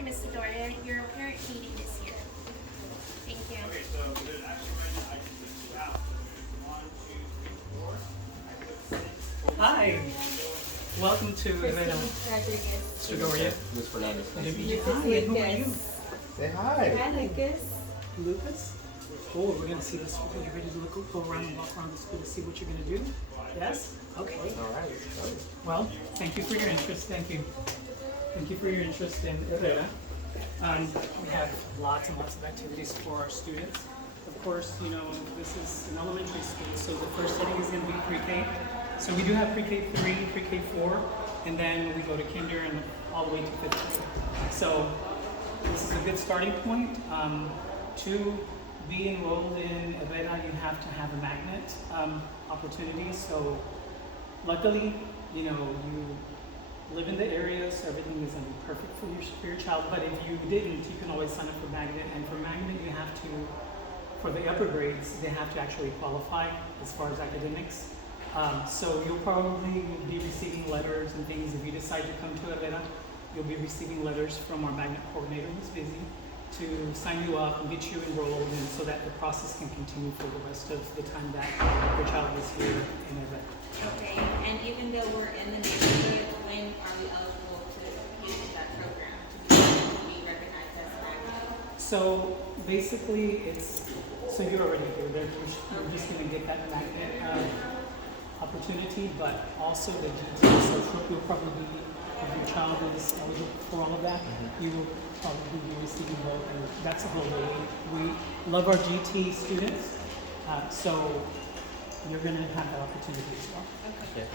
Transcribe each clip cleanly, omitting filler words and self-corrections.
and Ms. Doria, your parent meeting this year. Thank you. Okay, so there's actually right now I can put you out. So there's 1, 2, 3, 4. I put 6. Hi. Welcome to Rivera. Mr. Doria. Luis Fernandez. Good to meet you. Hi, and who are you? Say hi. Hi, Lucas. Lucas? Oh, we're gonna see this. Are you ready to go around and walk around the school to see what you're gonna do? Yes? Okay. All right. Well, thank you for your interest. Thank you. Thank you for your interest in Herrera. We have lots and lots of activities for our students. Of course, you know, this is an elementary school, so the first setting is going to be pre-K. So we do have pre-K 3, pre-K 4, and then we go to kinder and all the way to 5th grade. So this is a good starting point. To be enrolled in Herrera, you have to have a magnet opportunity. So luckily, you know, you live in the area, so everything is going to be perfect for your child. But if you didn't, you can always sign up for magnet. And for magnet, you have to, for the upper grades, they have to actually qualify as far as academics. So you'll probably be receiving letters and things. If you decide to come to Herrera, you'll be receiving letters from our magnet coordinator, who's busy, to sign you up and get you enrolled, and so that the process can continue for the rest of the time that your child is here in Herrera. Okay, and even though we're in the neighborhood, when are we eligible to use that program to be recognized as an magnet? So basically, so you're already here. You're just going to get that magnet opportunity, but also the GT. So you'll probably be, if your child is eligible for all of that, you will probably be receiving both, and that's a whole way. We love our GT students, so you're going to have that opportunity as well. Okay.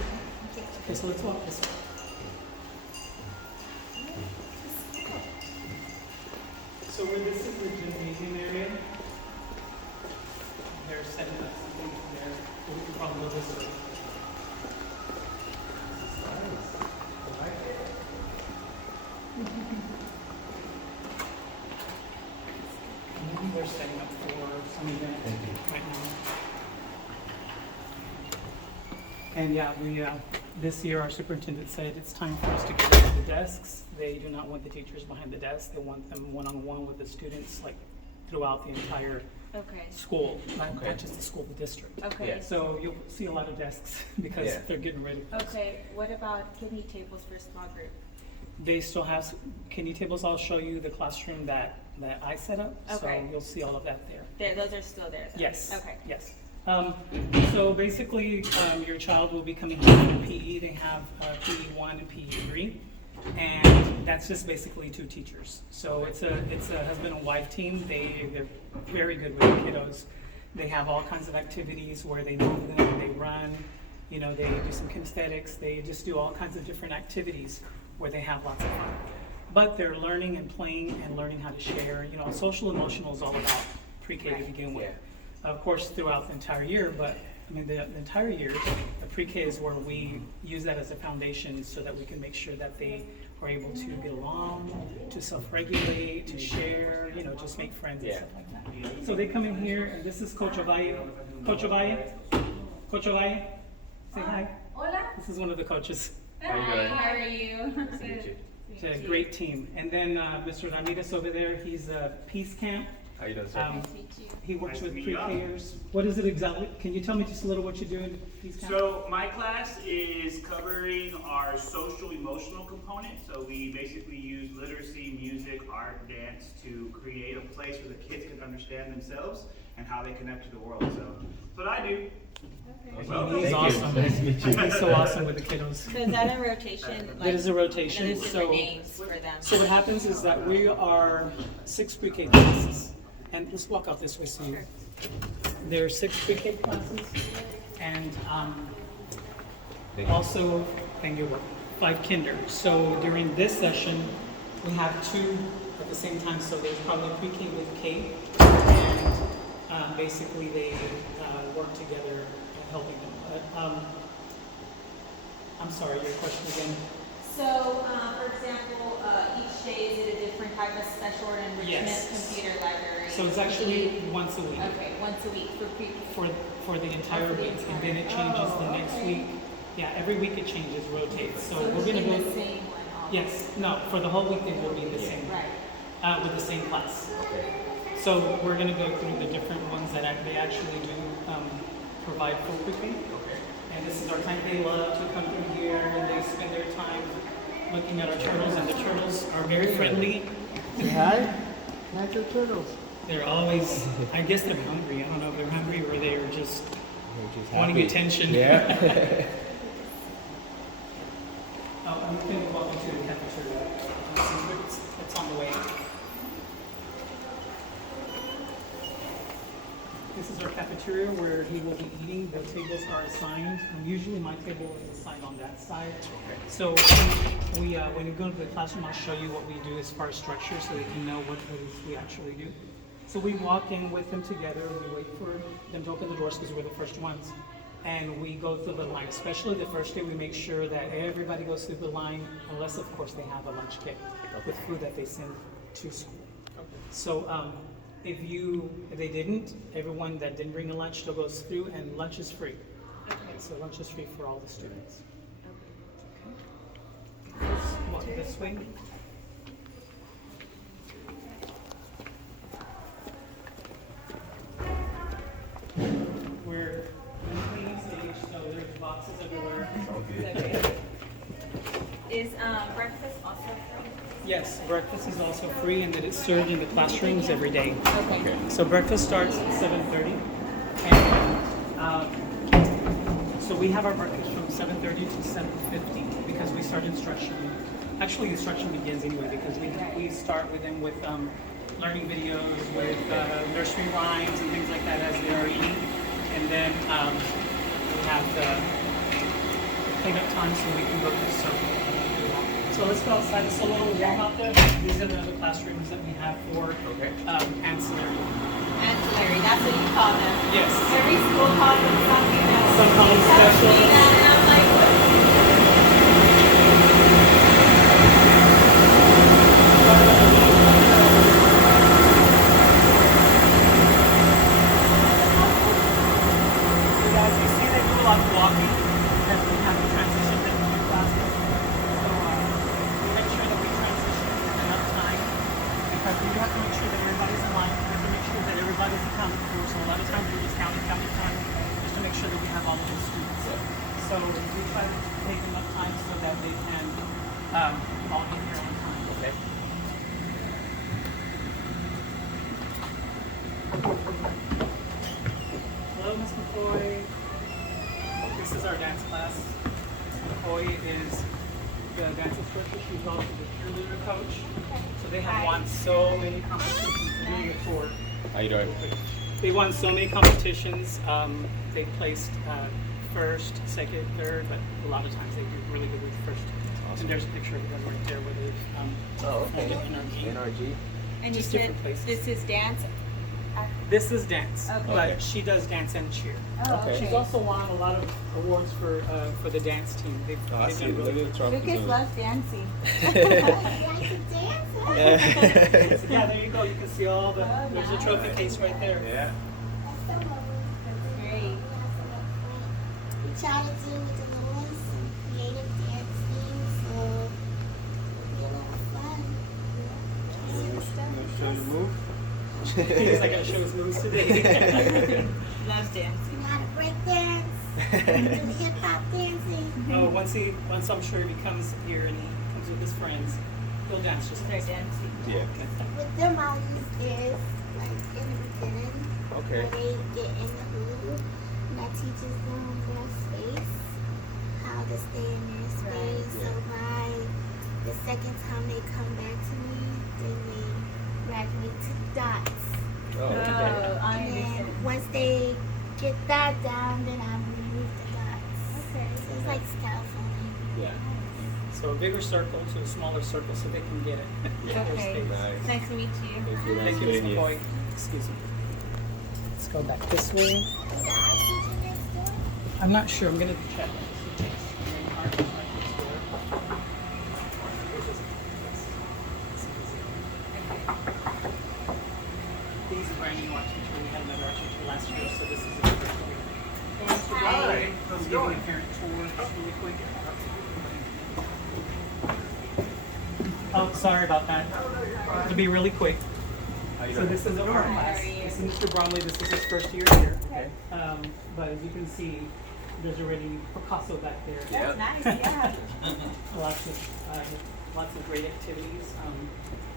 Okay, so let's walk this way. So where this is the gymnasium area, they're setting up something there. We can probably go this way. Maybe they're setting up for some event right now. And yeah, we this year our superintendent said it's time for us to get rid of the desks. They do not want the teachers behind the desk. They want them one-on-one with the students, like throughout the entire Okay. school, not just the school, the district. Okay. Yeah. So you'll see a lot of desks because Yeah. they're getting rid of those. Okay, what about kidney tables for small group? They still have kidney tables. I'll show you the classroom that I set up. Okay. So you'll see all of that there. Those are still there though? Yes. Okay. Yes. So basically, your child will be coming here for PE. They have PE 1 and PE 3, and that's just basically 2 teachers. So it's a husband and wife team. They're very good with the kiddos. They have all kinds of activities where they move them, they run, you know, they do some kinesthetics. They just do all kinds of different activities where they have lots of fun. But they're learning and playing and learning how to share. You know, social emotional is all about pre-K to begin with. Of course, throughout the entire year, but I mean, the entire year, the pre-K is where we use that as a foundation so that we can make sure that they are able to get along, to self-regulate, to share, you know, just make friends and stuff like that. So they come in here, and this is Coach Ovalle. Coach Ovalle? Coach Ovalle? Say hi. Hola. This is one of the coaches. How you doing? How are you? It's a great team. And then Mr. Ramirez over there, he's a Peace Camp. How you doing, sir? Nice to meet you. He works Nice with to meet you. pre-Kers. What is it exactly? Can you tell me just a little what you do in Peace Camp? So my class is covering our social emotional component. So we basically use literacy, music, art, dance to create a place where the kids can understand themselves and how they connect to the world. So that's what I do. Well, He's thank you. awesome. Nice to meet you. He's so awesome with the kiddos. So is that a rotation? It is a rotation. There's different So, names for them. so what happens is that we are 6 pre-K classes. And let's walk out this way so you. There are 6 pre-K classes, and Thank you. also, thank you, 5 kinder. So during this session, we have 2 at the same time, so there's probably pre-K with K, and basically they work together helping them. But, I'm sorry, your question again? So, for example, each day is it a different type of special or enrichment Yes. computer library? So it's actually once a week. Okay, once a week for pre. For the entire For the week, and then it entire- changes the Oh, next okay. week. Yeah, every week it changes, rotates. So we're it's gonna in go. the same one Yes, no, for the whole week they will be the same, Right. with the same class. Okay. So we're gonna go through the different ones that they actually do provide full weekly. Okay. And this is our time they love to come through here and they spend their time looking at our turtles, and the turtles are very friendly. Hi, natural turtles. They're always, I guess they're hungry. I don't know if they're hungry or they're just They're just wanting happy. attention. Yeah. Oh, I'm going to walk into the cafeteria. It's on the way. This is our cafeteria where he will be eating. The tables are assigned. Usually my table is assigned on that side. So when you go into the classroom, I'll show you what we do as far as structure so they can know what it is we actually do. So we walk in with them together. We wait for them to open the doors because we're the first ones. And we go through the line, especially the first day. We make sure that everybody goes through the line, unless of course they have a lunch kit with food that they send to school. So if they didn't, everyone that didn't bring a lunch still goes through, and lunch is free. So lunch is free for all the students. Okay. Let's walk this way. We're in the cleaning stage, so there's boxes everywhere. Is breakfast also free? Yes, breakfast is also free, and it is served in the classrooms every day. Okay. So breakfast starts at 7:30, and so we have our breakfast from 7:30 to 7:50 because we start instruction. Actually, instruction begins anyway because we start with them with learning videos, with nursery rhymes and things like that as they are eating, and then we have the cleanup time so we can go to the circle. So let's go outside. It's a little warm out there. These are the other classrooms that we have for ancillary. Ancillary, that's what you call them. Yes. Every school calls them something else. Some call them special. And I'm like, what? So guys, you see they do a lot of walking as we have to transition them to classes. So we make sure that we transition in enough time because we do have to make sure that everybody's in line. We have to make sure that everybody's accounted for. So a lot of times we're just counting time just to make sure that we have all of the students. So we try to take enough time so that they can all get here on time. Okay. Hello, Ms. McCoy. This is our dance class. Ms. McCoy is the dance instructor. She's also the cheerleader coach. So they have won so many competitions doing the tour. How you doing? They won so many competitions. They placed first, second, third, but a lot of times they do really good with first. And there's a picture of them right there where they've NRG. NRG. And you Just said different places. this is dance? This is dance, Okay. but she does dance and cheer. Oh, Okay. She's also won a lot of awards for the dance team. They've I done see. really Look good. at the trophies. Lucas loves dancing. Yeah, there you go. You can see all the. There's a trophy case right there. Yeah. That's great. We try to do the little ones some creative dance things, so it'll be a lot of fun. Show you move. He's like, I gotta show his moves today. Loves dancing. You know how to break dance, do the hip hop dancing. Oh, once I'm sure he comes here and he comes with his friends, he'll dance just They're like dancing. Yeah. With them, I'll use this like in the beginning. Okay. Where they get in the hoop, and that teaches them their space, how to stay in their space. So by the second time they come back to me, then they graduate to dots. Oh, okay. Oh, I And then understand. once they get that down, then I remove the dots. Okay. So it's like scaffolding. Yeah. so a bigger circle to a smaller circle so they can get it. Get their Okay. space. Nice. Nice to meet you. Thank you. Thank you, Nice Ms. meeting you. McCoy. Excuse me. Let's go back this way. Is the art teacher next door? I'm not sure. I'm gonna check. These are brand new art teacher. We had another art teacher last year, so this is a first year. Hi. Let's give you a parent tour just really quick. Oh, sorry about that. To be really quick. How you So doing? this is our art How class. are you? This is Mr. Bromley. This is his first year here. Okay. But as you can see, there's already Picasso back there. Yeah. Nice, yeah. Lots of great activities.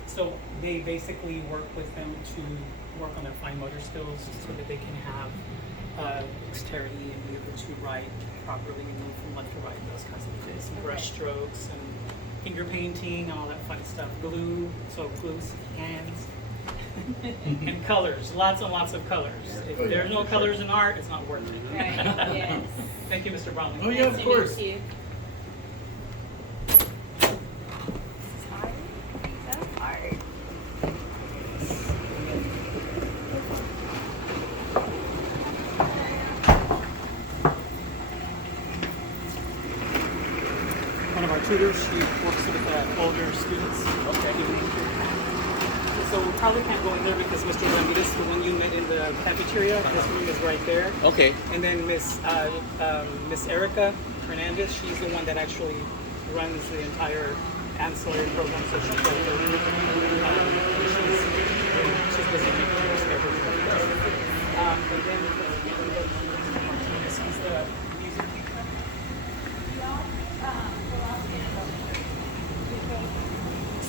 So they basically work with them to work on their fine motor skills so that they can have dexterity and be able to write properly and move from left to right, those kinds of things. And brush strokes and finger painting, all that fun stuff. Glue, so glues hands. And colors, lots and lots of colors. If there's no colors in art, it's not worth it. Right, yes. Thank you, Mr. Bromley. Oh, yeah, of Nice to course. meet you. One of our tutors, she works with older students. Okay. So we probably can't go in there because Mr. Ramirez, the one you met in the cafeteria, his room is right there. Okay. And then Miss Erica Hernandez, she's the one that actually runs the entire ancillary program. So she's right there. She's busy making her schedule. And then he's the music teacher.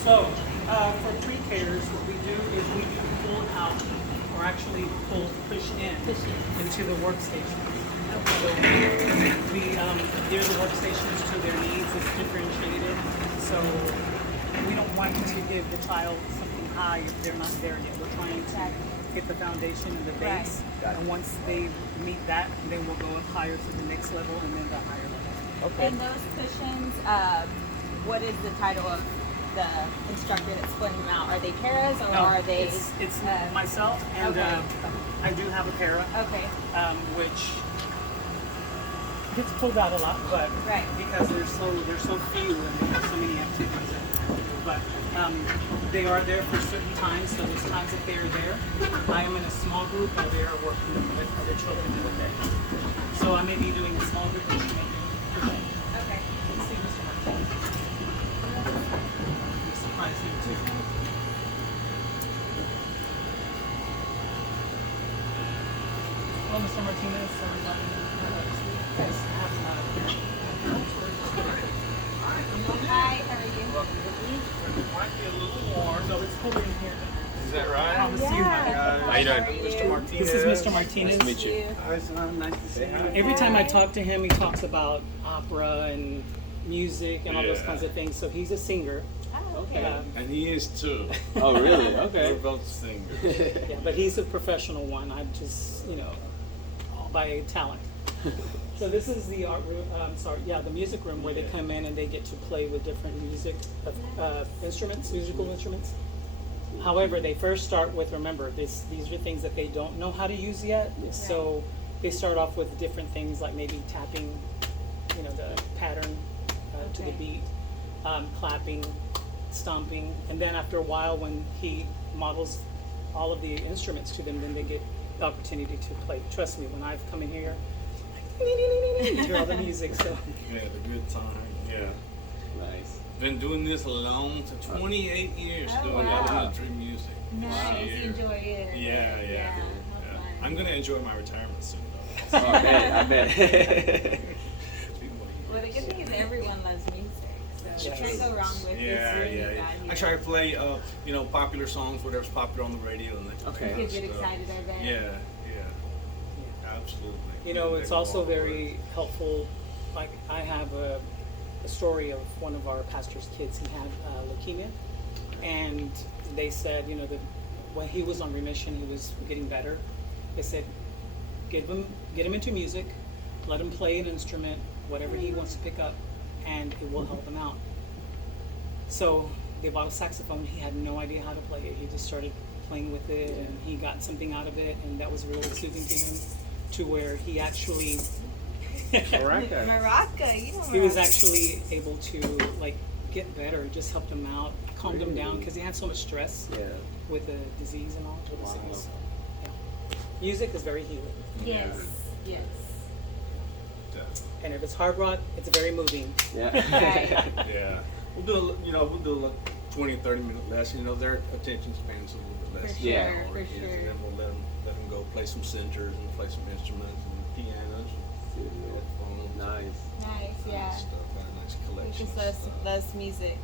So, for pre-Kers, what we do is we do pull out, or actually push in into the workstation. So we gear the workstations to their needs. It's differentiated. So we don't want to give the child something high if they're not there yet. We're trying to get the foundation and the base. Got it. And once they meet that, then we'll go up higher to the next level and then the higher level. Okay. And those cushions, what is the title of the instructor that's putting them out? Are they paras or No, are they? It's myself and okay. I do have a para, Okay. which gets pulled out a lot, but Right. because there's so few and they have so many activities that they have to do. But they are there for certain times, so there's times that they are there. I am in a small group while they are working with other children who are there. So I may be doing a small group and she may be pushing. Okay. Let's see Mr. Martinez. He supplies him too. Hello, Mr. Martinez. You guys have Hi, how are you? it might be a little warm, so it's cold in here. Is that right? I'll see you back. How you doing? Mr. Martinez. This is Mr. Martinez. Nice to meet you. Nice to see you. Every time I talk to him, he talks about opera and music and all those Yeah. kinds of things. So he's a singer. Oh, okay. And he is too. Oh, really? We're Okay. both singers. Yeah, but he's a professional one. I'm just, all by talent. So this is the art room. The music room where they come in and they get to play with different instruments, musical instruments. However, they first start with, remember, these are things that they don't know how to use yet. So they start off with different things like maybe tapping, the pattern to the Okay. beat, clapping, stomping, and then after a while, when he models all of the instruments to them, then they get the opportunity to play. Trust me, when I've come in here, you hear all the music. So Yeah, the good time. Yeah. Nice. Been doing this alone for 28 years Oh, doing wow. elementary music. Nice. Yeah. Enjoy it. Yeah, yeah. How Yeah. fun. I'm gonna enjoy my retirement soon though. Oh, I bet. Well, the good thing is everyone loves music, so you Yes. can't go wrong with Yeah, this room yeah, you yeah. got here. I try to play, popular songs, whatever's popular on the radio, and that Okay. kind of Kids get stuff. excited, I bet. Yeah, yeah, absolutely. it's also very helpful. Like I have a story of one of our pastor's kids. He had leukemia, and they said, that when he was on remission, he was getting better. They said, get him into music, let him play an instrument, whatever he wants to pick up, and it will help him out. So they bought a saxophone. He had no idea how to play it. He just started playing with it, and he got something out of it, and that was really soothing to him, to where he actually Maraca, you know he was Maraca. actually able to get better. It just helped him out, calmed him down because he had so much stress Yeah. with the disease and all. With the Wow. sickness. Yeah. Music is very healing, Yes, yes. and if it's hard rock, it's very moving. Yeah. Right. Yeah. We'll do a 20, 30-minute lesson. You know, their attention span's a little bit less. For than Yeah. sure, ours for is, sure. And then we'll let them go play some centers and play some instruments and pianos and headphones. Nice. Nice, And yeah. stuff. Got a nice He collection just of stuff. loves music.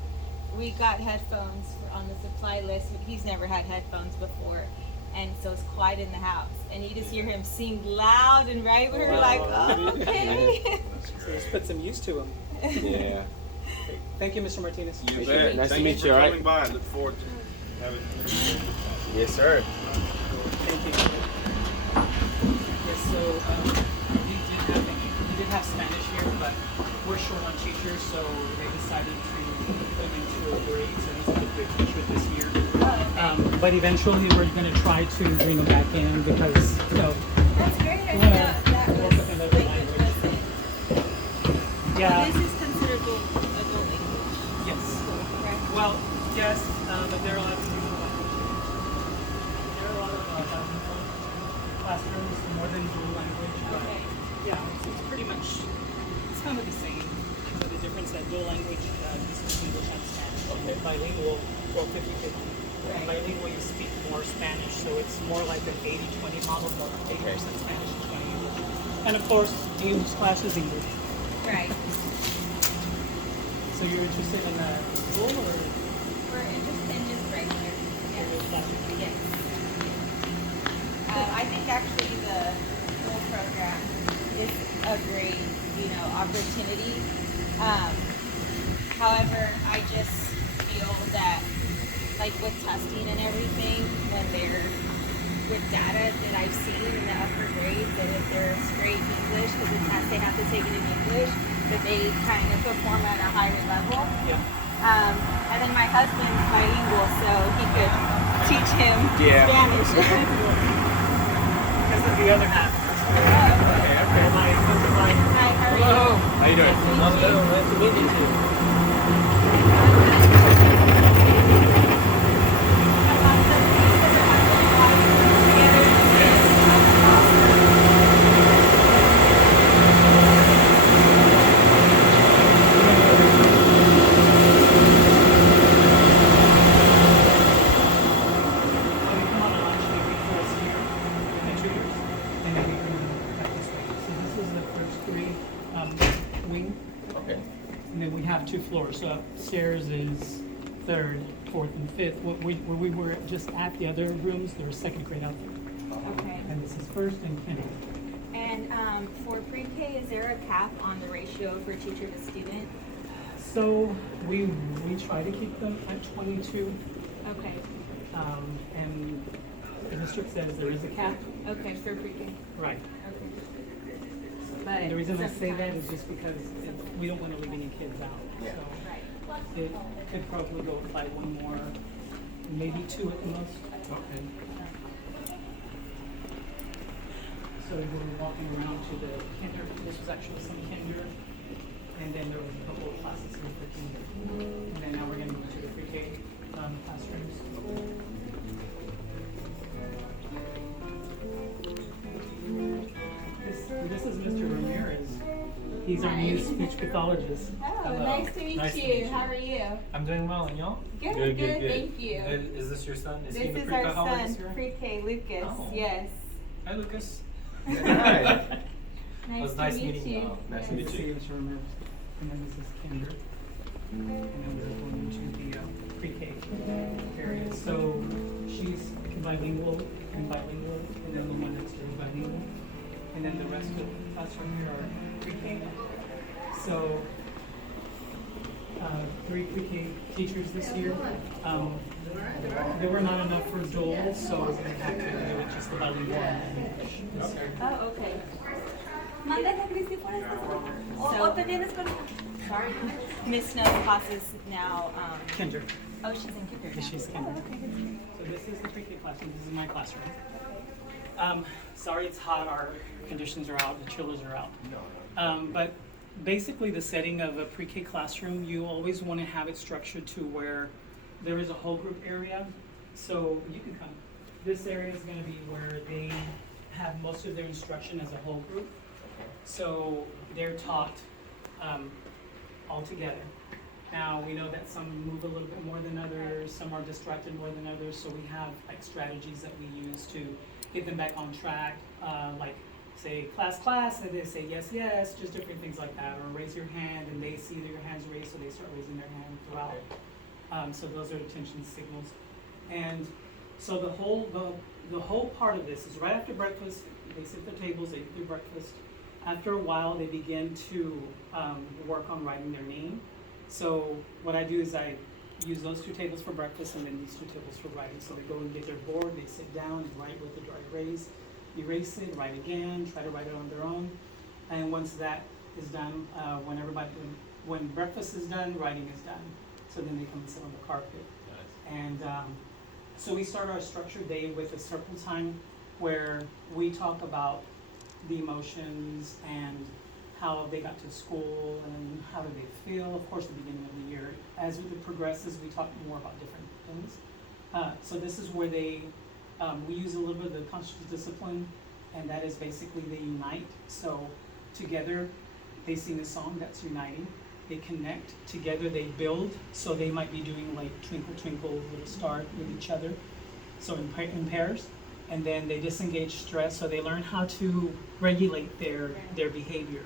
We got headphones on the supply list. He's never had headphones before. And so it's quiet in the house. And you just hear him sing loud and right. We're like, oh, okay. That's So great. let's put some use to him. Yeah. Thank you, Mr. Martinez. You Nice bet. to meet Thank you, you for all right? coming by. Look forward to having you. Yes, sir. Thank you. Yes, so we did have Spanish here, but we're short on teachers, so they decided to put him into a grade, so he's not a good teacher this year. But eventually we're going to try to bring him back in because, you know, That's great. I we didn't want know to that work was with another like it language. wasn't. Yeah, This is considered adult English. yes. Correct? Well, yes, but there are a lot of there are a lot of bilingual classrooms, more than dual language. But Okay. yeah, it's pretty much it's kind of the same. But the difference that dual language is English and Spanish. Okay. Bilingual, well, 50-50. Right. Bilingual, you speak more Spanish, so it's more like an 80-20 model, but 80% Spanish and 20 English. And of course, English class is English. Right. So you're interested in dual or We're interested in just regular. Yes. regular classroom? Yes. I think actually the whole program is a great, opportunity. However, I just feel that, like with testing and everything, when they're with data that I've seen in the upper grades, that if they're straight English, because they have to take it in English, that they kind of perform at a higher level. Yeah. And then my husband's bilingual, so he could teach him Yeah. Spanish. This is the other half. Okay. My husband, Hi, how are you? Hello. How you doing? Hello, nice to meet you too. when we come on a launch, they wait for us here in the 2 years, and then we can move back this way. So this is the first wing, Okay. and then we have 2 floors. So upstairs is 3rd, 4th, and 5th. Where we were just at the other rooms, there was 2nd grade out there, Okay. and this is 1st and kindergarten. And for pre-K, is there a cap on the ratio for teacher to student? So we try to keep them at 22, Okay. and the district says there is a cap. Okay, for pre-K. Right. Okay. And the reason I say that is sometimes- just because we don't want to leave any kids out. Yeah. So Right. it could probably go by 1 more, maybe 2 at the most. Okay. So we were walking around to the kinder, this was actually some kinder, and then there was a couple of classes in for kinder. And then now we're gonna move to the pre-K classrooms. This is Mr. Ramirez. He's our new speech pathologist. Oh, Hello. nice to meet Nice to you. meet you. How are you? I'm doing well, and y'all? Good, good, thank you. And is this your son? Is he This in the is pre-co our holidays son, here? pre-K Lucas. Oh. Yes. Hi, Lucas. Hi. Nice was to nice meet meeting you. you. Nice to Good meet to see you, Mr. Ramirez. And then this is kinder. And then we're going into the pre-K area. So she's bilingual, and then the one next to her is bilingual. And then the rest of the classroom here are pre-K. So 3 pre-K teachers this year. There were not enough for dual, so we had to do it just the bilingual and English this year. Oh, okay. Sorry. Miss Snow's classes now. Kinder. Oh, she's in kindergarten. She's kinder. So this is the pre-K classroom. This is my classroom. Sorry it's hot. Our conditions are out. The chillers are out. But basically the setting of a pre-K classroom, you always want to have it structured to where there is a whole group area. So you can come. This area is going to be where they have most of their instruction as a whole group. So they're taught all together. Now, we know that some move a little bit more than others, some are distracted more than others, so we have like strategies that we use to get them back on track, like say class, and they say yes, just different things like that, or raise your hand, and they see that your hand's raised, so they start raising their hand throughout. So those are attention signals. And so the whole part of this is right after breakfast, they sit at their tables, they eat their breakfast. After a while, they begin to work on writing their name. So what I do is I use those 2 tables for breakfast and then these 2 tables for writing. So they go and get their board, they sit down and write with the dry erase, erase it, write again, try to write it on their own. And once that is done, when breakfast is done, writing is done. So then they come and sit on the carpet. And so we start our structured day with a circle time where we talk about the emotions and how they got to school and how do they feel. Of course, the beginning of the year. As it progresses, we talk more about different things. So this is where we use a little bit of the conscious discipline, and that is basically they unite. So together, they sing a song that's uniting. They connect together, they build. So they might be doing like Twinkle Twinkle Little Star with each other, so in pairs. And then they disengage stress, so they learn how to regulate their behavior.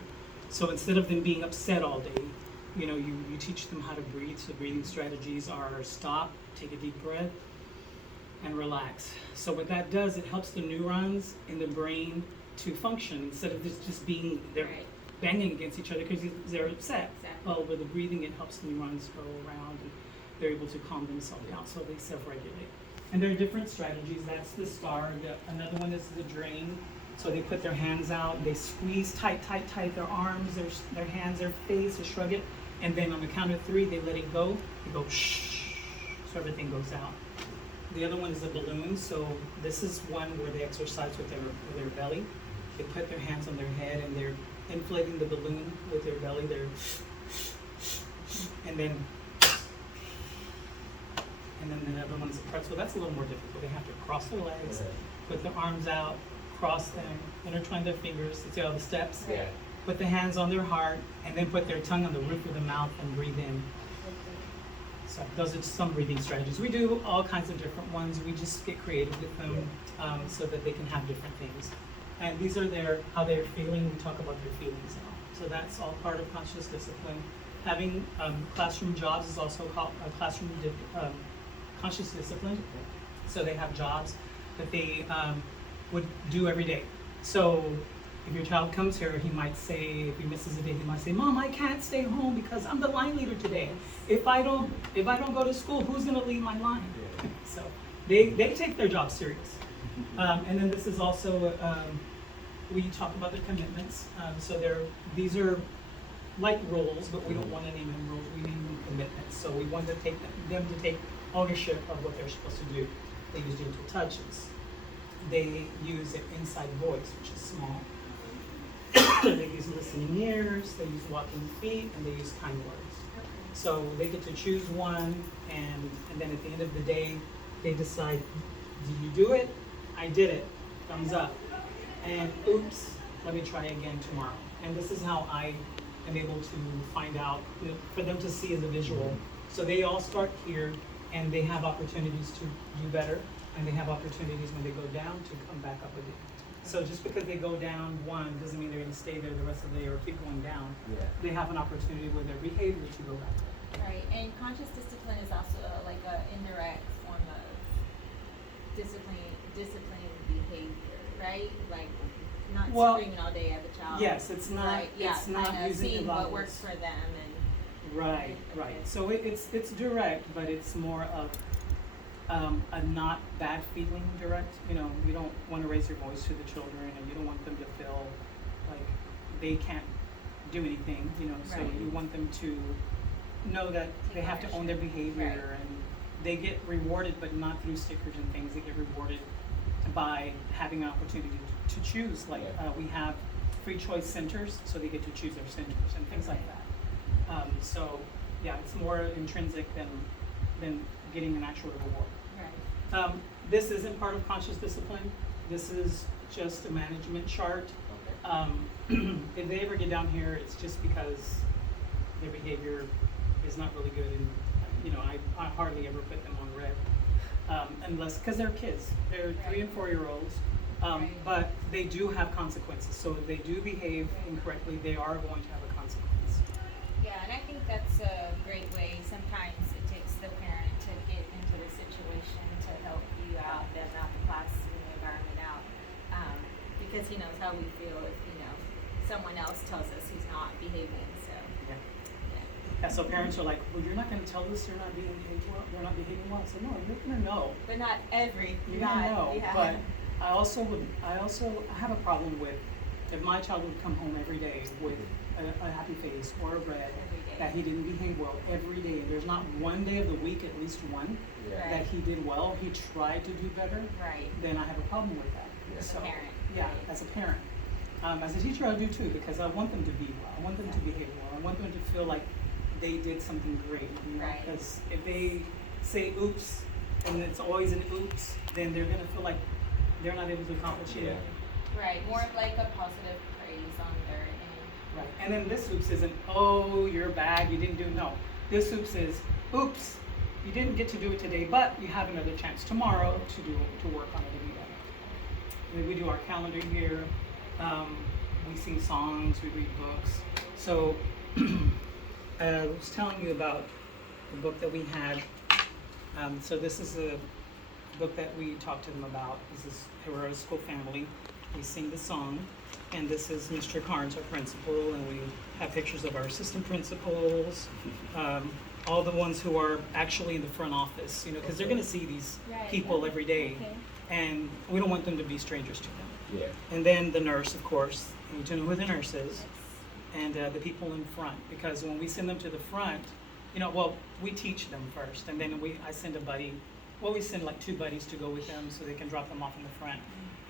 So instead of them being upset all day, you teach them how to breathe. So breathing strategies are stop, take a deep breath, and relax. So what that does, it helps the neurons in the brain to function instead of just being they're banging against each other because they're upset. Exactly. Well, with the breathing, it helps the neurons go around and they're able to calm themselves down, so they self-regulate. And there are different strategies. That's the star. Another one is the drain. So they put their hands out, they squeeze tight their arms, their hands, their face, they shrug it, and then on the count of 3, they let it go. They go shh, so everything goes out. The other one is the balloon. So this is one where they exercise with their belly. They put their hands on their head and they're inflating the balloon with their belly. And then the other one is a pretzel. That's a little more difficult. They have to cross their legs, put their arms out, cross them, intertwine their fingers. See all the steps? Yeah. Put the hands on their heart, and then put their tongue on the roof of the mouth and breathe in. So those are some breathing strategies. We do all kinds of different ones. We just get creative with them so that they can have different things. And these are how they're feeling. We talk about their feelings now. So that's all part of conscious discipline. Having classroom jobs is also called classroom conscious discipline. So they have jobs that they would do every day. So if your child comes here, he might say, if he misses a day, he might say, "Mom, I can't stay home because I'm the line leader today. If I don't go to school, who's gonna lead my line?" So they take their job serious. And then this is also we talk about the commitments. So these are like roles, but we don't want to name them roles. We name them commitments. So we want to take them to take ownership of what they're supposed to do. They use gentle touches. They use an inside voice, which is small. They use listening ears, they use walking feet, and they use kind words. So they get to choose one, and then at the end of the day, they decide, did you do it? I did it. Thumbs up. And oops, let me try again tomorrow. And this is how I am able to find out, for them to see as a visual. So they all start here, and they have opportunities to do better, and they have opportunities when they go down to come back up again. So just because they go down one doesn't mean they're going to stay there the rest of the day or keep going down. Yeah. They have an opportunity with their behavior to go back up. Right, and conscious discipline is also like an indirect form of disciplining behavior, right? Like not screaming all day at the child. Yes, it's not. Like, It's not kind of using seeing the what vowels. works for them and Right. So it's direct, but it's more of a not bad feeling direct. You don't want to raise your voice to the children, and you don't want them to feel like they can't do anything. So Right. you want them to know that they have to own their behavior, Right. and they get rewarded, but not through stickers and things. They get rewarded by having an opportunity to choose. Like we have free choice centers, so they get to choose their centers and things like that. So yeah, it's more intrinsic than getting an actual reward. right. This isn't part of conscious discipline. This is just a management chart. If they ever get down here, it's just because their behavior is not really good, and I hardly ever put them on red, unless because they're kids, they're 3 and 4 year olds, but they do have consequences. So if they do behave incorrectly, they are going to have a consequence. Yeah, and I think that's a great way. Sometimes it takes the parent to get into the situation to help you out, them out, the class and the environment out, because he knows how we feel if someone else tells us he's not behaving. So Yeah, so parents are like, well, you're not going to tell us they're not behaving well. They're not behaving well. I said, no, you're going to know. but not every. You're not, gonna know. yeah. But I also have a problem with if my child would come home every day with a happy face or a red, Every day. that he didn't behave well every day. There's not one day of the week, at least one, Right. that he did well. He tried to do better. Right. Then I have a problem with that. As a parent. Yeah, Right. as a parent. As a teacher, I do too, because I want them to be well. I want them to behave well. I want them to feel like they did something great. Right. Because if they say oops, and it's always an oops, then they're gonna feel like they're not able to accomplish it. Right. More of like a positive praise on their end. Right. And then this oops isn't, oh, you're bad, you didn't do, no. This oops is, oops, you didn't get to do it today, but you have another chance tomorrow to work on it and do better. And then we do our calendar here. We sing songs, we read books. So I was telling you about the book that we had. So this is a book that we talked to them about. This is Herrera School Family. We sing the song. And this is Mr. Carnes, our principal, and we have pictures of our assistant principals, all the ones who are actually in the front office, because they're gonna see these Right. people every day. Okay. And we don't want them to be strangers to them. Yeah. And then the nurse, of course, you need to know who the nurse is, and the people in front, because when we send them to the front, we teach them first, and then I send a buddy, we send like 2 buddies to go with them so they can drop them off in the front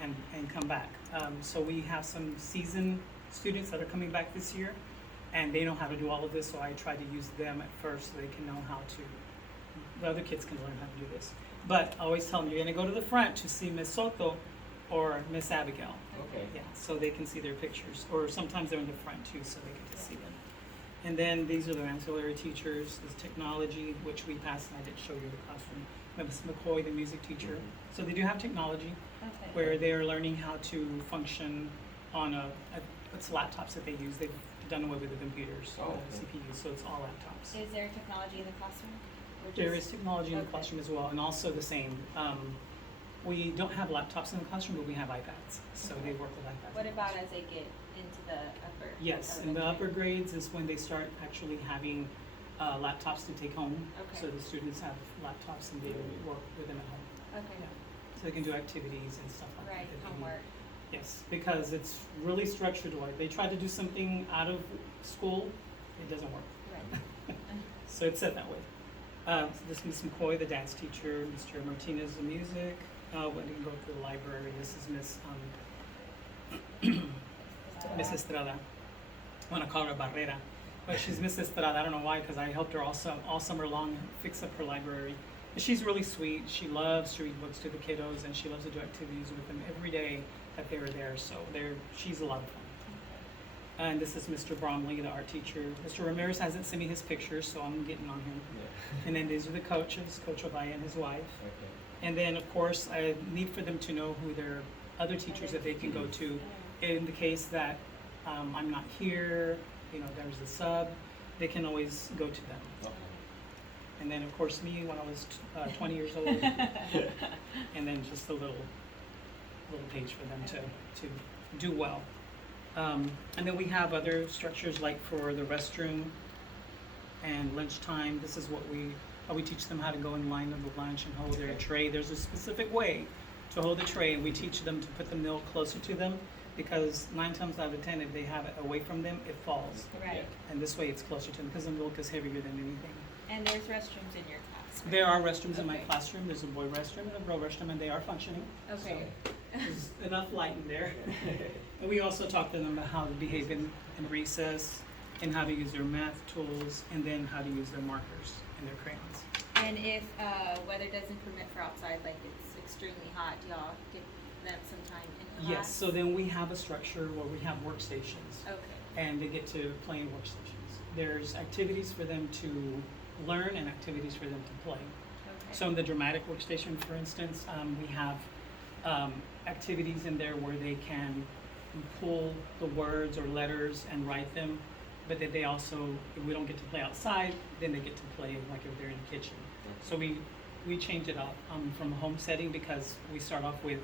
and come back. So we have some seasoned students that are coming back this year, and they know how to do all of this, so I try to use them at first so they can know how to, the other kids can learn how to do this. But I always tell them, you're gonna go to the front to see Miss Soto or Miss Abigail. Okay. Yeah, so they can see their pictures, or sometimes they're in the front too, so they get to see them. And then these are the ancillary teachers, this technology, which we passed, and I did show you the classroom. Ms. McCoy, the music teacher. So they do have technology Okay. where they're learning how to function on it's laptops that they use. They've done away with the computers, Oh, the okay. CPUs, so it's all laptops. Is there technology in the classroom? Or There just- is technology in the Okay. classroom as well, and also the same. We don't have laptops in the classroom, but we have iPads, so they work with iPads. What about as they get into the upper? Yes, in the upper elementary? grades is when they start actually having laptops to take home. Okay. So the students have laptops and they work with them at home. Okay. Yeah. So they can do activities and stuff like that. Right, that they need. homework. Yes, because it's really structured work. They try to do something out of school, it doesn't work. Right. So it's set that way. So this is Ms. McCoy, the dance teacher, Mr. Martinez, the music. We didn't go to the library. This is Miss Estrada. I want to call her Barrera, but she's Miss Estrada. I don't know why, because I helped her all summer long fix up her library. And she's really sweet. She loves to read books to the kiddos, and she loves to do activities with them every day that they're there. So she's a lot of fun. And this is Mr. Bromley, the art teacher. Mr. Ramirez hasn't sent me his pictures, so I'm getting on him. Yeah. And then these are the coaches, Coach Ovalle and his wife. Okay. And then, of course, I need for them to know who their other teachers that they can go to in the case that I'm not here, there's a sub, they can always go to them. Okay. And then, of course, me when I was 20 years old, and then just a little page for them to do well. And then we have other structures like for the restroom and lunchtime. This is what we teach them how to go in line of the lunch and hold their tray. There's a specific way to hold the tray. We teach them to put the meal closer to them because 9 times out of 10, if they have it away from them, it falls. Right. And this way it's closer to them because the milk is heavier than anything. And there's restrooms in your class. right? There are restrooms in my Okay. classroom. There's a boy restroom and a girl restroom, and they are functioning. Okay. There's enough light in there. And we also talk to them about how to behave in recess and how to use their math tools and then how to use their markers and their crayons. And if weather doesn't permit for outside, like it's extremely hot, do y'all get them some time in class? Yes, so then we have a structure where we have workstations Okay. and they get to play in workstations. there's activities for them to learn and activities for them to play. Okay. So in the dramatic workstation, for instance, we have activities in there where they can pull the words or letters and write them, but that they also, if we don't get to play outside, then they get to play like if they're in the kitchen. So we change it up from a home setting because we start off with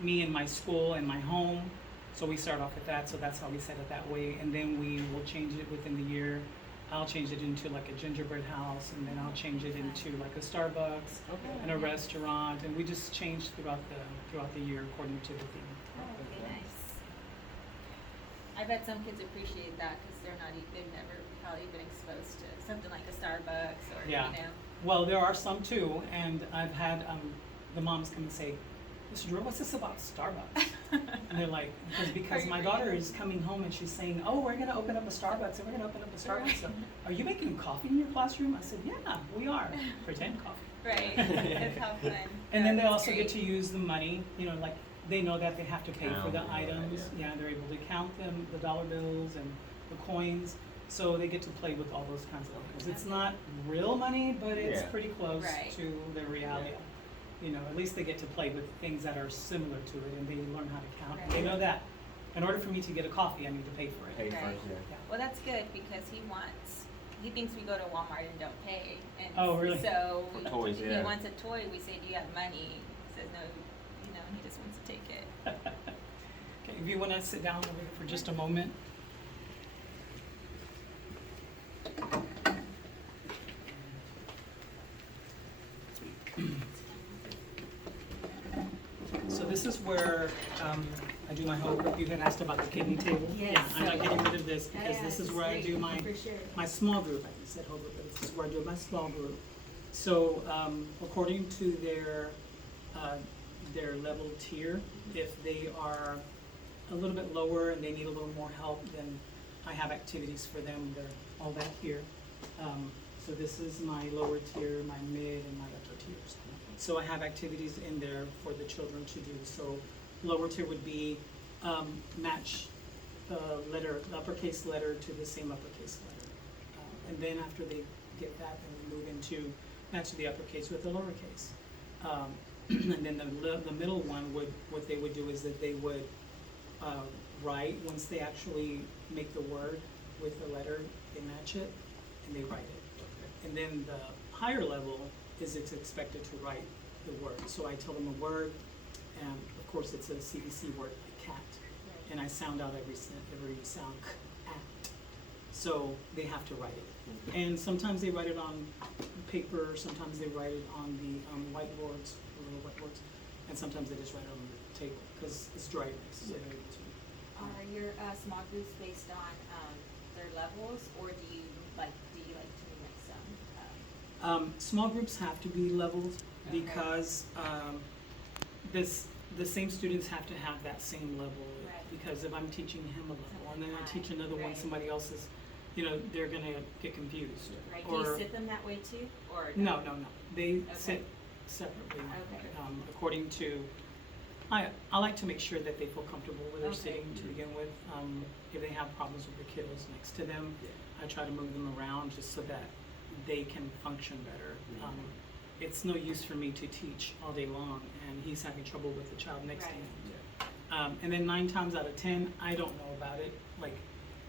me and my school and my home. So we start off with that, so that's how we set it that way. And then we will change it within the year. I'll change it into like a gingerbread house, and then I'll change it into like a Starbucks and a restaurant, and we just change throughout the year according to the theme. Oh, okay, nice. I bet some kids appreciate that because they've never probably been exposed to something like a Starbucks or, Yeah. you know. Well, there are some too, and I've had the moms come and say, "Mr. Drew, what's this about Starbucks?" And they're like, because my daughter is coming home and she's saying, "Oh, we're gonna open up a Starbucks, and we're gonna open up a Starbucks. So, are you making coffee in your classroom?" I said, "Yeah, we are. Pretend coffee." Right, that's how fun. And then they That's also get great. to use the money, like they know that they have to pay for the Count, items. Yeah, they're able to count them, the dollar bills and the coins. So they get to play with all those kinds of things. It's not real money, but it's Yeah. pretty close Right. to the reality. At least they get to play with things that are similar to it, and they learn how to count. And they know that in order for me to get a coffee, I need to pay for it. Pay Right. first, yeah. Yeah. Well, that's good because he thinks we go to Walmart and don't pay. And Oh, really? So For toys, if yeah. he wants a toy, we say, "Do you have money?" He says, "No," and he just wants to take it. Okay, if you want to sit down over here for just a moment. So this is where I do my homework. You had asked about the kidney table. Yes. Yeah, I'm not getting rid of this because this is where I do my For sure. my small group. I said homework, but this is where I do my small group. So according to their level tier, if they are a little bit lower and they need a little more help, then I have activities for them. They're all back here. So this is my lower tier, my mid, and my upper tiers. So I have activities in there for the children to do. So lower tier would be match the letter, the uppercase letter to the same uppercase letter. And then after they get that, then we move into match the uppercase with the lowercase. And then the middle one what they would do is that they would write, once they actually make the word with the letter, they match it and they write it. And then the higher level is it's expected to write the word. So I tell them a word, and of course it's a CBC word like cat, and I sound out every sound, cat. So they have to write it. And sometimes they write it on paper, sometimes they write it on the whiteboards, the little whiteboards, and sometimes they just write it on the table because it's dry erase. So they're able to. Are your small groups based on their levels, or do you like to mix them? Small groups have to be leveled Okay. because the same students have to have that same level. Right. Because if I'm teaching him a level and then I teach another one, Right. somebody else's, they're gonna get confused. Right? Do you Or sit them that way too, or no. They Okay. sit separately. Okay. According to, I like to make sure that they feel comfortable where they're Okay. sitting to begin with. If they have problems with the kiddos next to them, I try to move them around just so that they can function better. It's no use for me to teach all day long and he's having trouble with the child next to Right. him. And then 9 times out of 10, I don't know about it. Like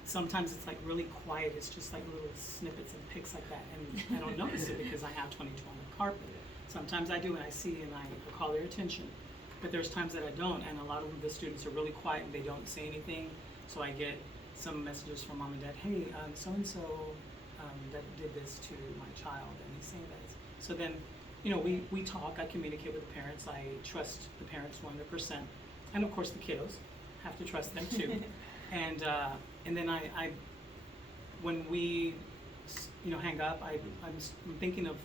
sometimes it's like really quiet. It's just like little snippets and picks like that, and I don't notice it because I have 22 on the carpet. Sometimes I do, and I see, and I call their attention. But there's times that I don't, and a lot of the students are really quiet and they don't say anything. So I get some messages from mom and dad. Hey, so and so that did this to my child, and he's saying that. So then, we talk. I communicate with the parents. I trust the parents 100%, and of course the kiddos have to trust them too. And then I when we hang up, I'm thinking of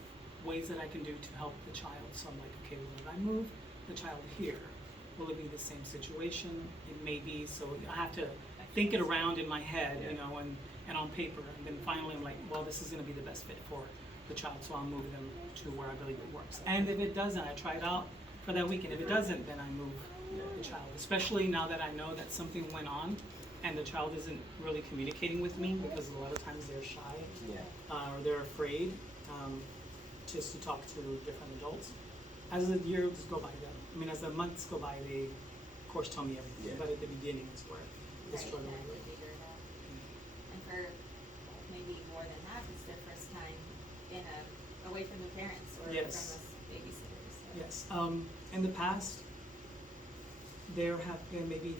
ways that I can do to help the child. So I'm like, okay, well, if I move the child here, will it be the same situation? It may be. So I have to think it around in my head, and on paper. And then finally I'm like, well, this is going to be the best fit for the child, so I'll move them to where I believe it works. And if it doesn't, I try it out for that weekend. If it doesn't, then I move the child, especially now that I know that something went on and the child isn't really communicating with me because a lot of times they're shy Yeah. or they're afraid just to talk to different adults. As the years go by, as the months go by, they of course tell me everything. Yeah. But at the beginning is where the Right, struggle that is. they figure it out. And for maybe more than that, it's their first time away from the parents or Yes. from the babysitters. So. Yes. In the past, there have been maybe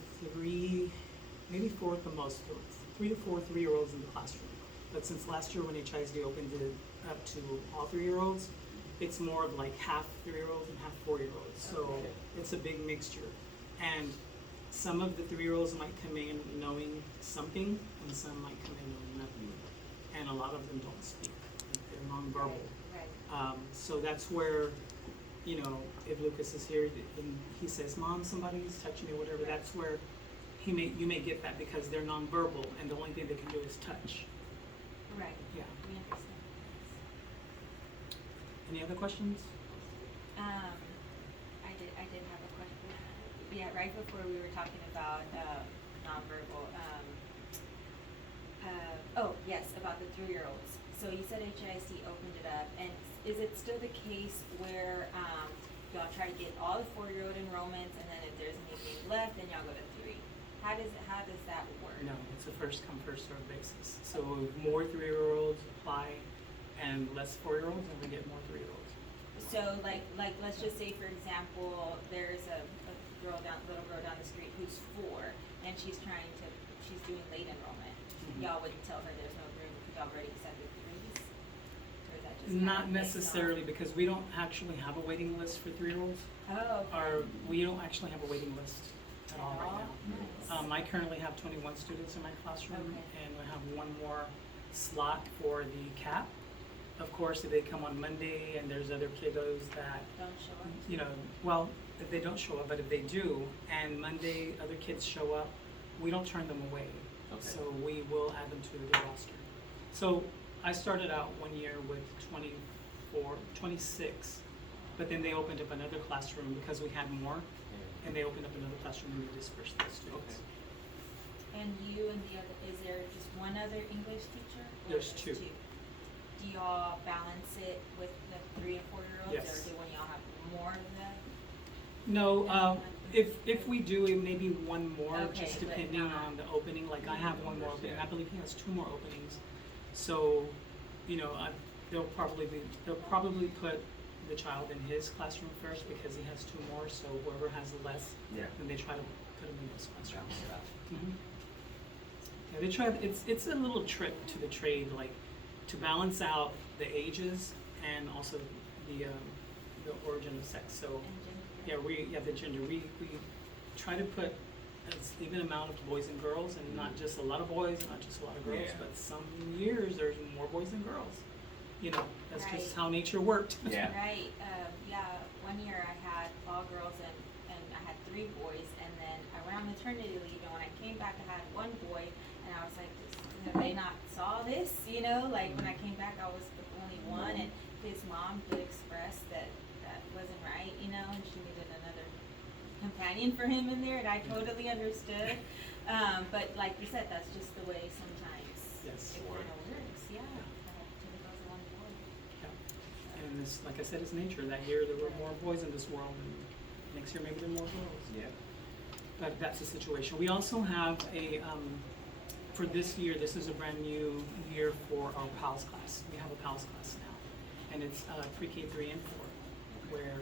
four at the most, 3 to 4 3-year-olds in the classroom. But since last year when HISD opened it up to all 3-year-olds, it's more of like half 3-year-olds and half 4-year-olds. So Okay. it's a big mixture. And some of the 3-year-olds might come in knowing something, and some might come in knowing nothing. And a lot of them don't speak. They're nonverbal. Right. So that's where, if Lucas is here and he says, "Mom, somebody's touching me," or whatever, that's where you may get that because they're nonverbal and the only thing they can do is touch. Right. Yeah. We understand. Any other questions? I did have a question. Yeah, right before we were talking about nonverbal. Yes, about the 3-year-olds. So you said HISD opened it up, and is it still the case where y'all try to get all the 4-year-old enrollments, and then if there's anything left, then y'all go to 3? How does that work? No, it's a first come, first served basis. So if more 3-year-olds apply and less 4-year-olds, then we get more 3-year-olds. So like let's just say for example, there's a little girl down the street who's 4 and she's doing late enrollment. Mhm. Y'all wouldn't tell her there's no room because y'all already accepted 3s? Or is that just Not kinda based on- necessarily because we don't actually have a waiting list for 3-year-olds. Oh, okay. We don't actually have a waiting list at all right now. Nice. I currently have 21 students in my classroom, Okay. and I have one more slot for the CAP. Of course, if they come on Monday and there's other kiddos that, Don't show up. well, if they don't show up, but if they do, and Monday other kids show up, we don't turn them away. Okay. So we will add them to the roster. So I started out one year with 26, but then they opened up another classroom because we had more, and they opened up another classroom and we dispersed those students. And you and the other, is there just one other English teacher? Or There's just 2. Do y'all balance it with the 3 and 4-year-olds? Yes. Or do when y'all have more of them? No, if we do, it may be one more, Okay, just but depending not- on the opening. Like I have one more opening. I believe he has 2 more openings. So, they'll probably put the child in his classroom first because he has 2 more. So whoever has less, Yeah. then they try to put him in those classrooms. Balance it out. Mhm. Yeah, they try. It's a little trick to the trade, like to balance out the ages and also the origin of sex. So. And gender? Yeah, the gender. We try to put an even amount of boys and girls, and not just a lot of boys, not just a lot of girls, Yeah. but some years there's more boys than girls. That's Right. just how nature worked. Yeah. Right, yeah, one year I had all girls and I had 3 boys, and then I went on maternity leave, and when I came back I had 1 boy, and I was like, have they not saw this, like when I came back I was the only one, and his mom did express that wasn't right, and she needed another companion for him in there, and I totally understood, but like you said, that's just the way sometimes Yes. it kind of works, yeah, I had 2 girls and 1 boy. Yeah. And it's, like I said, it's nature. That year there were more boys in this world, and next year maybe there are more girls. Yeah. But that's the situation. We also have for this year, this is a brand new year for our PALS class. We have a PALS class now. And it's pre-K 3 and 4, where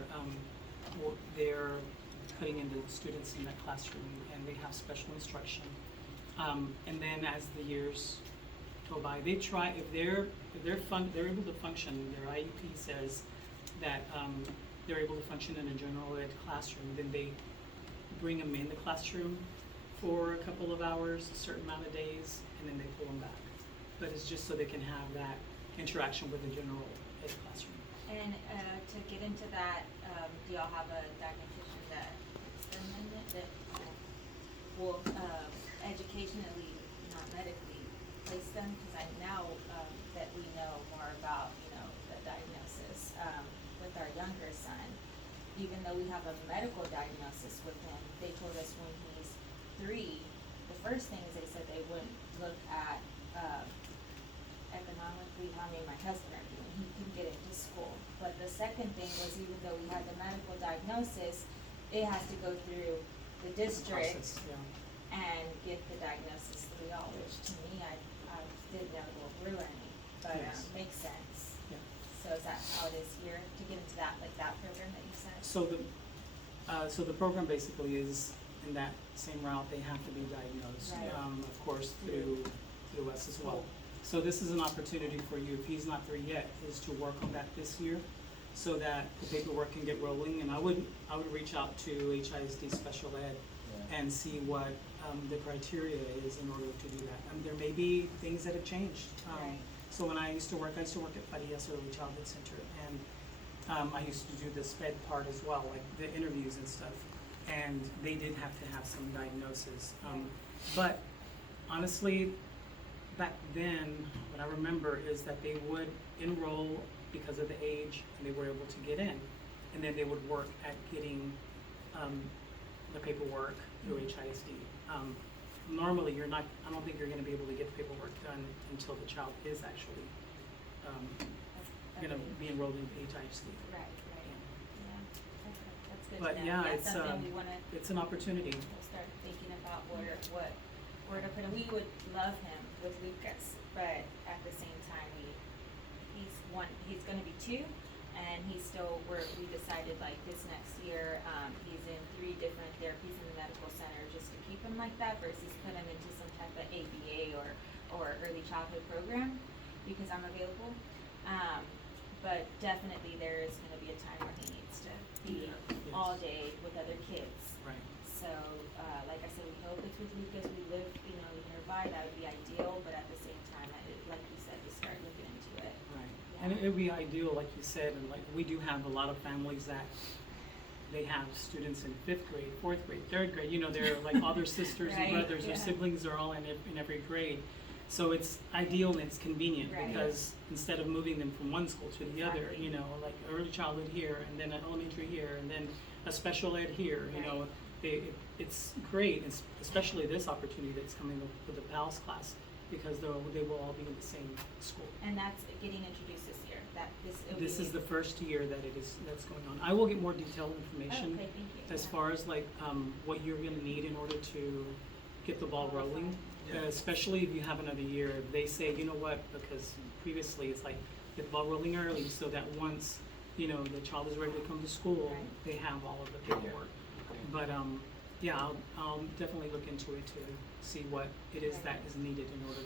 they're putting in the students in that classroom and they have special instruction. And then as the years go by, they try, if they're able to function, their IEP says that they're able to function in a general ed classroom, then they bring them in the classroom for a couple of hours, a certain amount of days, and then they pull them back. But it's just so they can have that interaction with the general ed classroom. And to get into that, do y'all have a diagnostician that will educationally, not medically, place them? Because I now that we know more about the diagnosis with our younger son, even though we have a medical diagnosis with him, they told us when he's 3 the first thing is they said they wouldn't look at, economically how me and my husband are doing, he can get into school. But the second thing was even though we had the medical diagnosis, it has to go through the district Process, yeah. and get the diagnosis through y'all, which to me, I didn't know will ruin me, but, Yes. makes sense. Yeah. So is that how it is here, to get into that, like that program that you said? So the program basically is in that same route, they have to be diagnosed, Right. of course, through us as well. So this is an opportunity for you, if he's not there yet, is to work on that this year, so that the paperwork can get rolling, and I would reach out to HISD Special Ed and see what, the criteria is in order to do that. There may be things that have changed. Right. So when I used to work at Farias Early Childhood Center, and I used to do the SPED part as well, like the interviews and stuff, and they did have to have some diagnosis. But honestly, back then, what I remember is that they would enroll because of the age, and they were able to get in, and then they would work at getting the paperwork through HISD. Normally, I don't think you're gonna be able to get the paperwork done until the child is actually gonna be enrolled in HISD. Right, yeah, okay, that's good to know. But yeah, That's it's something we wanna, it's an opportunity. we'll start thinking about where to put him. We would love him with Lucas, but at the same time, he's gonna be 2, and we decided like this next year, he's in 3 different therapies in the medical center just to keep him like that versus put him into some type of ABA or early childhood program because I'm available. But definitely there is gonna be a time where he needs to be Yes. all day with other kids. Right. So, like I said, we hope it's with Lucas, we live, nearby, that would be ideal, but at the same time, like you said, we start looking into it. Right. Yeah. And it would be ideal, like you said, and like we do have a lot of families that they have students in 5th grade, 4th grade, 3rd grade, they're like all their sisters Right, and brothers, yeah. their siblings are all in every grade. So it's ideal and it's convenient Right. because instead of moving them from one school to the other, Exactly. like early childhood here and then an elementary here and then a special ed here, Right. it's great, especially this opportunity that's coming with the PALS class because they will all be in the same school. And that's getting introduced this year, it'll This be- is the first year that that's going on. I will get more detailed information Oh, okay, thank you. as Yeah. far as like what you're gonna need in order to get the ball rolling. Especially if you have another year, if they say, you know what, because previously it's like get the ball rolling early so that once, the child is ready to come to school, Right. they have all of the paperwork. But yeah, I'll definitely look into it to see what it is that is needed in order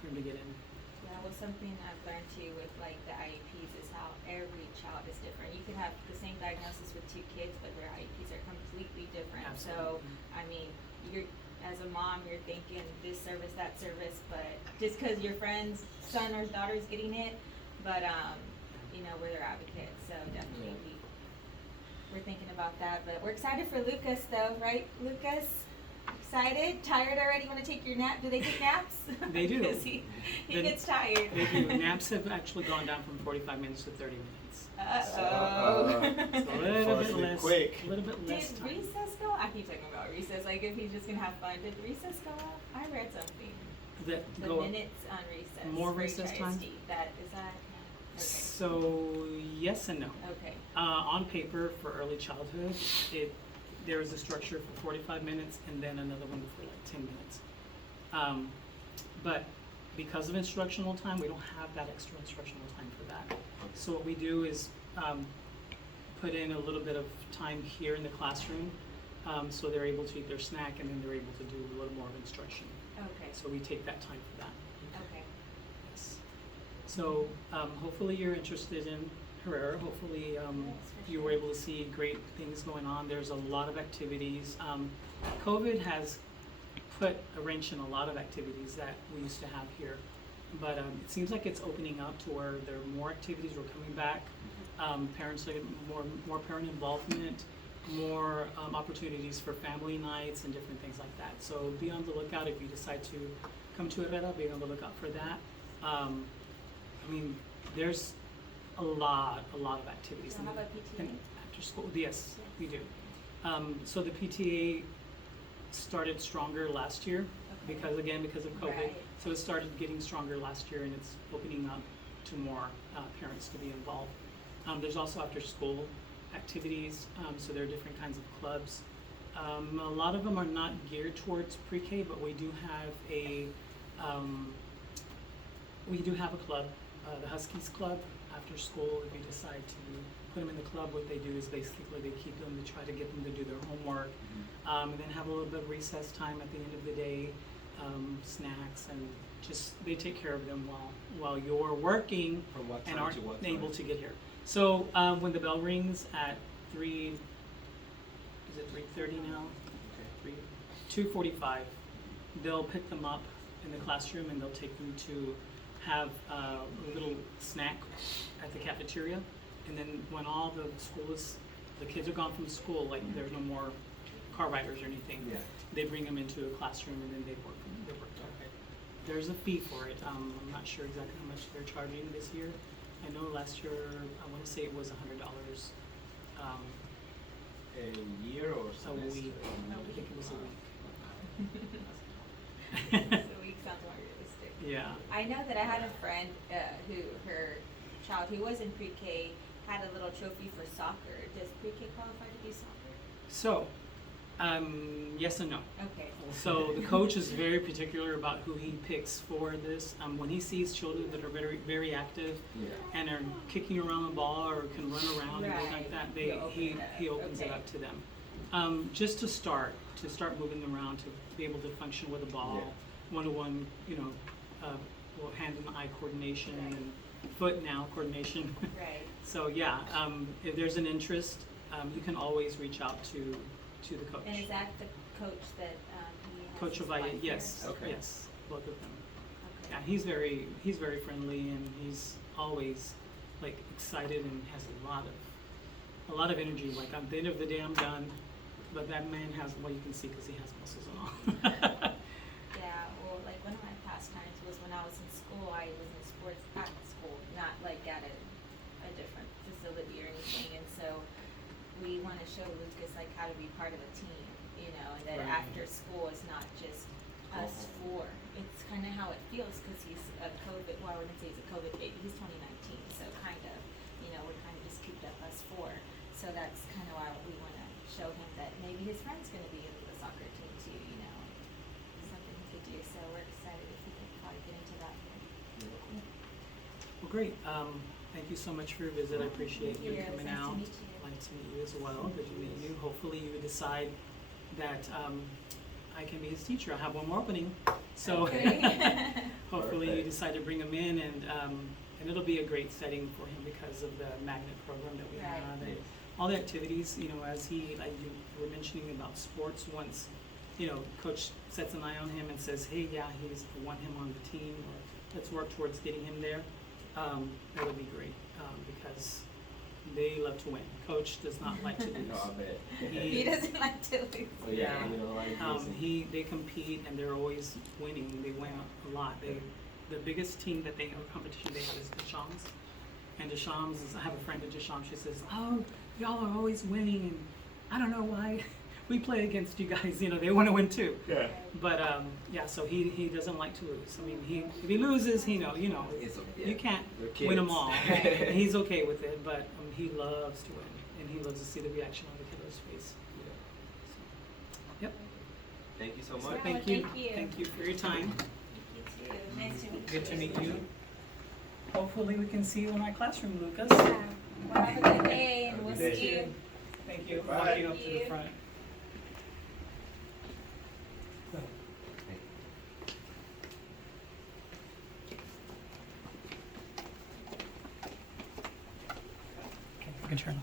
for him to get in. Yeah, well, something I've learned too with like the IEPs is how every child is different. You can have the same diagnosis with 2 kids, but their IEPs are completely different. So, Absolutely. I mean, as a mom, you're thinking this service, that service, but just cause your friend's son or daughter's getting it, but, we're their advocates, so definitely we're thinking about that, but we're excited for Lucas though, right, Lucas? Excited? Tired already? Wanna take your nap? Do they take naps? They do. Because he They- gets tired. They do. Naps have actually gone down from 45 minutes to 30 minutes. Uh-oh. So a little bit Unfortunately, less. quick. A little bit Did less time. recess go? I keep talking about recess, like if he's just gonna have fun. Did recess go up? I read something. That The go. minutes on recess. More for recess HISD. time? So yes and no. Okay. On paper for early childhood, there is a structure for 45 minutes and then another one for like 10 minutes. But because of instructional time, we don't have that extra instructional time for that. So what we do is put in a little bit of time here in the classroom, so they're able to eat their snack and then they're able to do a little more of instruction. Okay. So we take that time for that. Okay. Yes. So hopefully you're interested in Herrera. Hopefully Yes, for you sure. were able to see great things going on. There's a lot of activities. COVID has put a wrench in a lot of activities that we used to have here. But it seems like it's opening up to where there are more activities are coming back. Parents are more parent involvement, more opportunities for family nights and different things like that. So be on the lookout if you decide to come to Herrera. Be on the lookout for that. There's a lot of activities. So how about PTA? And after school, yes, we do. So the PTA started stronger last year because of COVID. Right. So it started getting stronger last year, and it's opening up to more parents to be involved. There's also after school activities, so there are different kinds of clubs. A lot of them are not geared towards pre-K, but we do have a club, the Huskies Club, after school. If you decide to put them in the club, what they do is basically they keep them to try to get them to do their homework, and then have a little bit of recess time at the end of the day, snacks, and just they take care of them while you're working From what and time aren't to what able time? to get here. So when the bell rings at 3, is it 3:30 now? Okay, 2:45. They'll pick them up in the classroom and they'll take them to have a little snack at the cafeteria. And then when all the kids are gone from school, like there's no more car riders or anything, Yeah. they bring them into a classroom and then they work there. There's a fee for it. I'm not sure exactly how much they're charging this year. I know last year, I want to say it was $100 A year or a semester? week. I think it was a week. So week sounds more realistic. Yeah. I know that I had a friend who her child who was in pre-K had a little trophy for soccer. Does pre-K qualify to be soccer? So, yes and no. Okay. So the coach is very particular about who he picks for this. When he sees children that are very, very active Yeah. and are kicking around the ball or can run around and things like that, You'll open he it up. opens it Okay. up to them. Just to start moving them around, to be able to function with a ball, Yeah. one-to-one, hand and eye coordination and foot now coordination. Right. So yeah, if there's an interest, you can always reach out to the coach. And is that the coach that he has? Coach his Ovalle, wife yes, Okay. yes, both of them. here? Yeah, he's very friendly, and he's always like excited and has a lot of energy. Like at the end of the day, I'm done, but that man has, well, you can see because he has muscles and all. Yeah, well, like one of my pastimes was when I was in school, I was in sports at school, not like at a different facility or anything, and so we want to show Lucas like how to be part of a team, and that Right. after school is not just us four. It's kind of how it feels because he's a COVID, well, I wouldn't say he's a COVID baby, he's 2019, so kind of, we're kind of just cooped up us four. So that's kind of why we want to show him that maybe his friend's going to be in the soccer team too, something he could do. So we're excited if he could probably get into that. Well, great. Thank you so much for your visit. I appreciate you Yeah, it was coming nice to out. meet you. Like to meet you as well. Good to meet you. Hopefully you decide that I can be his teacher. I have one more opening, so Okay. hopefully you Perfect. decide to bring him in, and it'll be a great setting for him because of the magnet program that we Right. have and all the activities. As he, like you were mentioning about sports, once coach sets an eye on him and says, hey, yeah, I want him on the team, or let's work towards getting him there. That would be great because they love to win. Coach does not like to lose. No, I bet. He doesn't like to lose. Well, yeah, you know, like losing. They compete and they're always winning. They win a lot. The biggest team that they have competition they have is Deschamps. And Deschamps is, I have a friend at Deschamps. She says, "Oh, y'all are always winning, and I don't know why we play against you guys. They want to win too." Yeah. But yeah, so he doesn't like to lose. I mean, if he loses, It's okay, you yeah. can't They're win them kids. all. Right. He's okay with it, but he loves to win, and he loves to see the reaction on the kiddo's face. Yep. Thank you so So much. Thank you. thank you. Thank you for your time. You too. Nice to meet you. Good to meet you. Hopefully we can see you in our classroom, Lucas. Yeah. Well, have a good day, and Have a we'll good day. see you. Thank you. Bye. Walking up to the Thank you. front. Okay, you can turn.